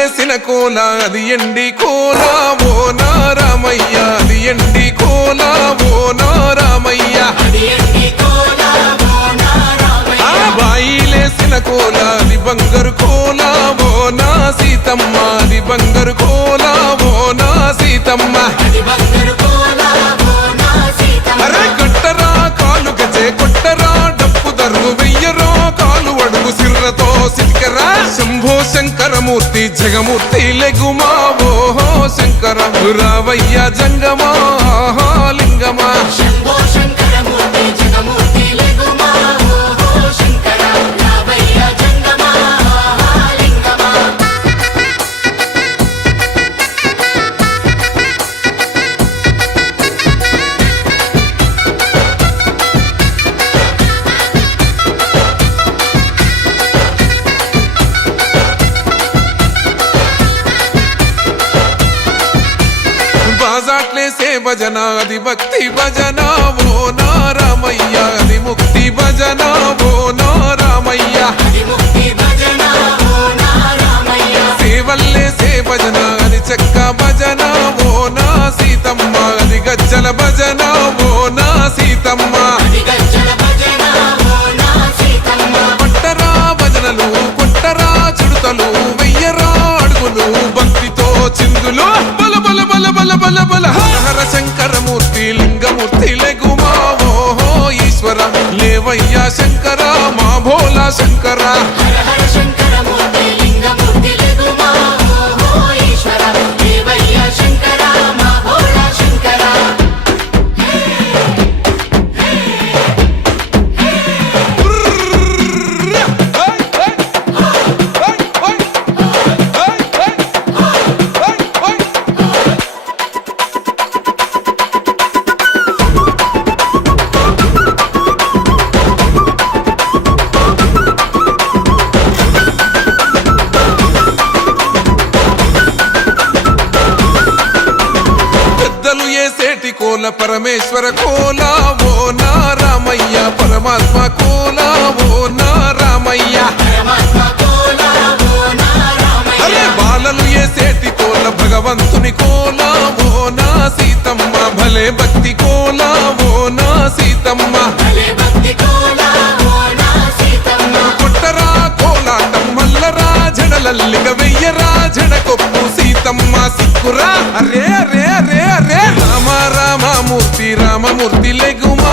ఏసిన కోల అది ఎండి కోల ఓ నారామయ్య అది ఎండి కోల ఓ నారామయ్య బాయిలేసిన కోల అది బంగారు కోల ఓ నా సీతమ్మ అది బంగారు కోల ఓ నా సీతమ్మ అరే కట్టరా కాలు గజే కొట్టరా డప్పు దరువు వెయ్యరో కాలు అడుగు సిర్రతో సిటికరా శంభో శంకరమూర్తి జగమూర్తి లెగుమా ఓహో శంకర రావయ్య జంగమా లింగమా శంభో శంకరమూర్తి జగమూర్తి లెగుమా ఓహో శంకర రావయ్య జంగమా లింగమా బాజాట్లేసే భజన అది భక్తి భజన ఓ నారామయ్య అది ముక్తి భజన ఓ నారామయ్య సేవల్లేసే భజన అది చెక్క భజన ఓ నా సీతమ్మ అది గజ్జల భజన ఓ నా సీతమ్మ పట్టరా భజనలు కొట్టరా చుడతలు వెయ్యరా అడుగులు భక్తితో చిందులు బల బల బల బల బల బల హర హర శంకరమూర్తి లింగమూర్తి లెగుమా ఓహో ఈశ్వర లేవయ్యా శంకర మా భోలా శంకర హర హర శంకరమూర్తి లింగమూర్తి లెగుమా ఓహో ఈశ్వర దేవయ్య శంకర మా భోలా శంకర పెద్దలు ఏసేటి కోల పరమేశ్వర కోల ఓ నారామయ్య పరమాత్మ కోల ఓ నారామయ్య అరే బాలలు ఏసేటి కోల భగవంతుని కోల ఓ నా సీతమ్మ భలే భక్తి కోల ఓ నా సీతమ్మ కొట్టరా కోలాటం మల్లరా జడలల్లిగ వెయ్యరా జడకొప్పు సీతమ్మ సిక్కురా అరే అరే అరే అరే రామ రామమూర్తి రామమూర్తి లెగుమా